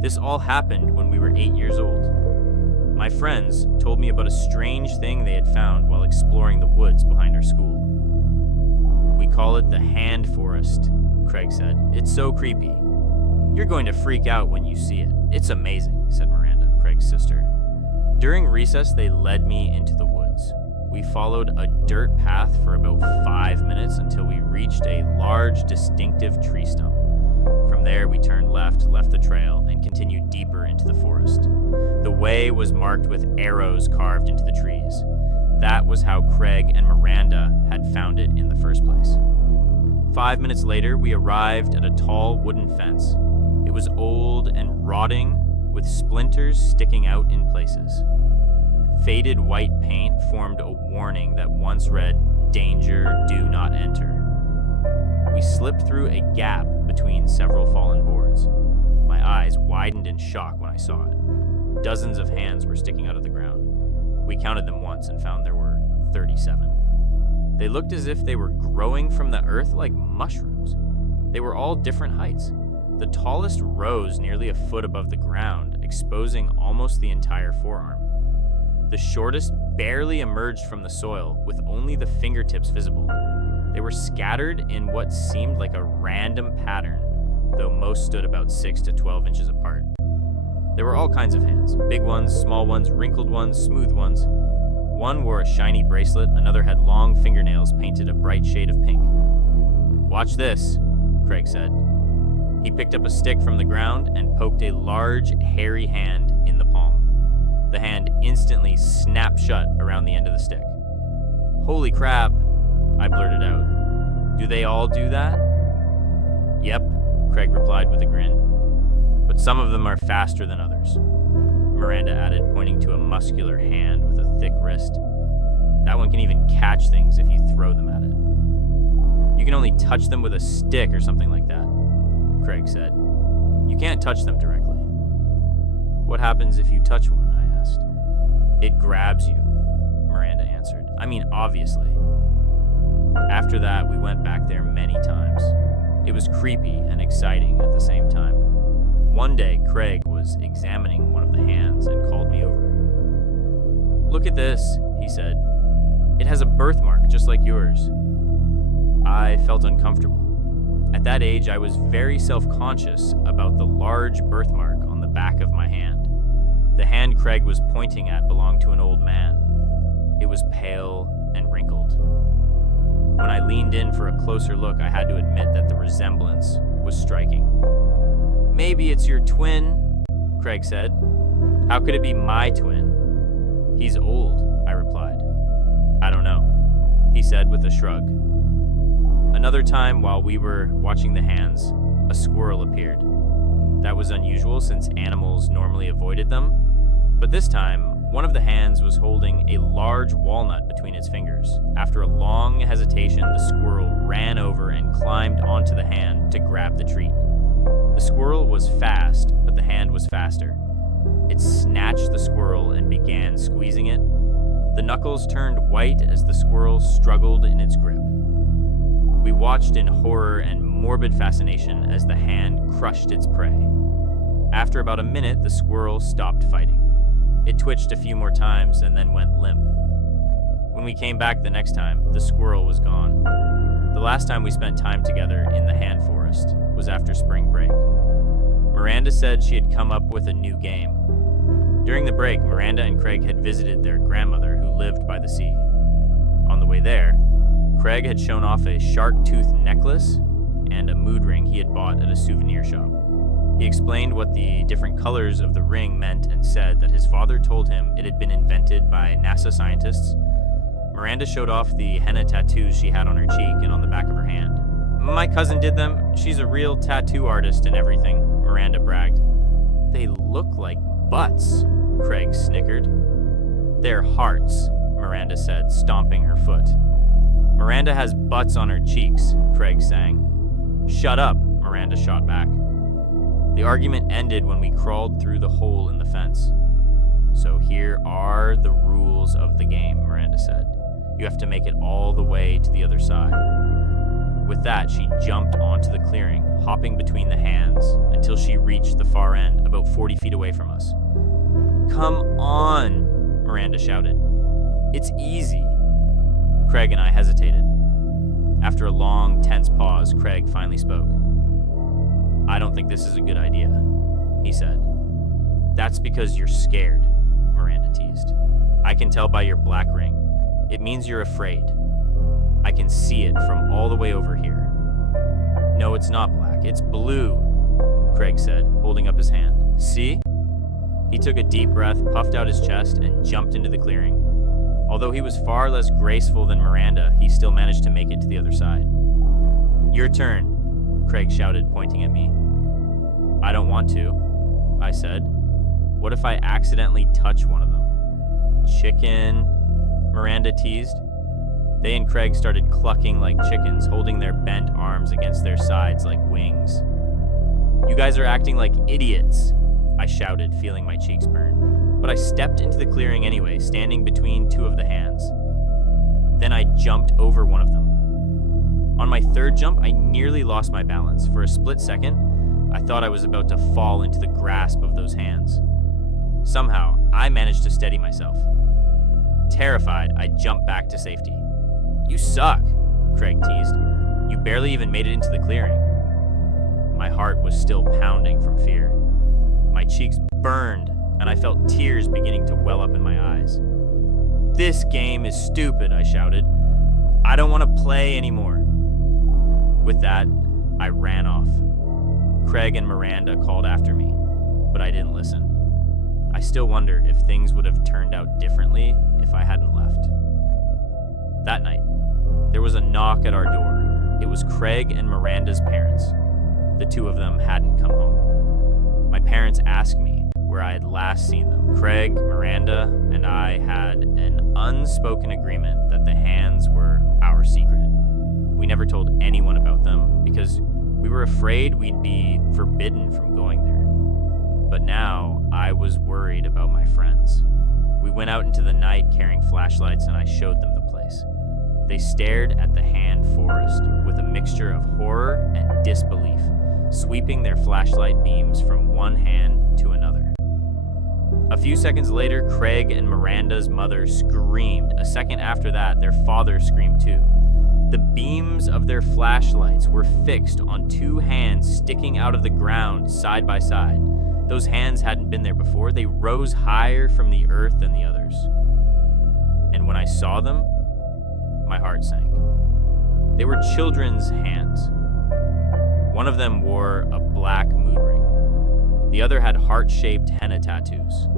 This all happened when we were 8 years old. My friends told me about a strange thing they had found while exploring the woods behind our school. We call it the Hand Forest, Craig said. It's so creepy. You're going to freak out when you see it. It's amazing, said Miranda, Craig's sister. During recess, they led me into the woods. We followed a dirt path for about 5 minutes until we reached a large, distinctive tree stump. From there, we turned left the trail, and continued deeper into the forest. The way was marked with arrows carved into the trees. That was how Craig and Miranda had found it in the first place. 5 minutes later, we arrived at a tall wooden fence. It was old and rotting, with splinters sticking out in places. Faded white paint formed a warning that once read, "Danger, do not enter." We slipped through a gap between several fallen boards. My eyes widened in shock when I saw it. Dozens of hands were sticking out of the ground. We counted them once and found there were 37. They looked as if they were growing from the earth like mushrooms. They were all different heights. The tallest rose nearly a foot above the ground, exposing almost the entire forearm. The shortest barely emerged from the soil, with only the fingertips visible. They were scattered in what seemed like a random pattern, though most stood about 6 to 12 inches apart. There were all kinds of hands, big ones, small ones, wrinkled ones, smooth ones. One wore a shiny bracelet, another had long fingernails painted a bright shade of pink. "Watch this," Craig said. He picked up a stick from the ground and poked a large, hairy hand in the palm. The hand instantly snapped shut around the end of the stick. "Holy crap," I blurted out. "Do they all do that?" "Yep," Craig replied with a grin. "But some of them are faster than others," Miranda added, pointing to a muscular hand with a thick wrist. "That one can even catch things if you throw them at it." "You can only touch them with a stick or something like that," Craig said. "You can't touch them directly." "What happens if you touch one?" I asked. "It grabs you," Miranda answered. "I mean, obviously." After that, we went back there many times. It was creepy and exciting at the same time. One day, Craig was examining one of the hands and called me over. "Look at this," he said. "It has a birthmark just like yours." I felt uncomfortable. At that age, I was very self-conscious about the large birthmark on the back of my hand. The hand Craig was pointing at belonged to an old man. It was pale and wrinkled. When I leaned in for a closer look, I had to admit that the resemblance was striking. "Maybe it's your twin," Craig said. "How could it be my twin?" "He's old," I replied. "I don't know," he said with a shrug. Another time, while we were watching the hands, a squirrel appeared. That was unusual since animals normally avoided them, but this time, one of the hands was holding a large walnut between its fingers. After a long hesitation, the squirrel ran over and climbed onto the hand to grab the treat. The squirrel was fast, but the hand was faster. It snatched the squirrel and began squeezing it. The knuckles turned white as the squirrel struggled in its grip. We watched in horror and morbid fascination as the hand crushed its prey. After about a minute, the squirrel stopped fighting. It twitched a few more times and then went limp. When we came back the next time, the squirrel was gone. The last time we spent time together in the Hand Forest was after spring break. Miranda said she had come up with a new game. During the break, Miranda and Craig had visited their grandmother who lived by the sea. On the way there, Craig had shown off a shark tooth necklace and a mood ring he had bought at a souvenir shop. He explained what the different colors of the ring meant and said that his father told him it had been invented by NASA scientists. Miranda showed off the henna tattoos she had on her cheek and on the back of her hand. "My cousin did them. She's a real tattoo artist and everything," Miranda bragged. "They look like butts," Craig snickered. "They're hearts," Miranda said, stomping her foot. "Miranda has butts on her cheeks," Craig sang. "Shut up," Miranda shot back. The argument ended when we crawled through the hole in the fence. "So here are the rules of the game," Miranda said. "You have to make it all the way to the other side." With that, she jumped onto the clearing, hopping between the hands until she reached the far end, about 40 feet away from us. "Come on," Miranda shouted. "It's easy." Craig and I hesitated. After a long, tense pause, Craig finally spoke. "I don't think this is a good idea," he said. "That's because you're scared," Miranda teased. "I can tell by your black ring. It means you're afraid. I can see it from all the way over here." "No, it's not black. It's blue," Craig said, holding up his hand. "See?" He took a deep breath, puffed out his chest, and jumped into the clearing. Although he was far less graceful than Miranda, he still managed to make it to the other side. "Your turn," Craig shouted, pointing at me. "I don't want to," I said. "What if I accidentally touch one of them?" "Chicken," Miranda teased. They and Craig started clucking like chickens, holding their bent arms against their sides like wings. "You guys are acting like idiots," I shouted, feeling my cheeks burn. But I stepped into the clearing anyway, standing between two of the hands. Then I jumped over one of them. On my third jump, I nearly lost my balance. For a split second, I thought I was about to fall into the grasp of those hands. Somehow, I managed to steady myself. Terrified, I jumped back to safety. "You suck," Craig teased. "You barely even made it into the clearing." My heart was still pounding from fear. My cheeks burned, and I felt tears beginning to well up in my eyes. "This game is stupid," I shouted. "I don't want to play anymore." With that, I ran off. Craig and Miranda called after me, but I didn't listen. I still wonder if things would have turned out differently if I hadn't left. That night, there was a knock at our door. It was Craig and Miranda's parents. The two of them hadn't come home. My parents asked me where I had last seen them. Craig, Miranda, and I had an unspoken agreement that the hands were our secret. We never told anyone about them because we were afraid we'd be forbidden from going there. But now I was worried about my friends. We went out into the night carrying flashlights and I showed them the place. They stared at the hand forest with a mixture of horror and disbelief, sweeping their flashlight beams from one hand to another. A few seconds later, Craig and Miranda's mother screamed. A second after that, their father screamed too. The beams of their flashlights were fixed on two hands sticking out of the ground side by side. Those hands hadn't been there before. They rose higher from the earth than the others. And when I saw them, my heart sank. They were children's hands. One of them wore a black mood ring. The other had heart-shaped henna tattoos.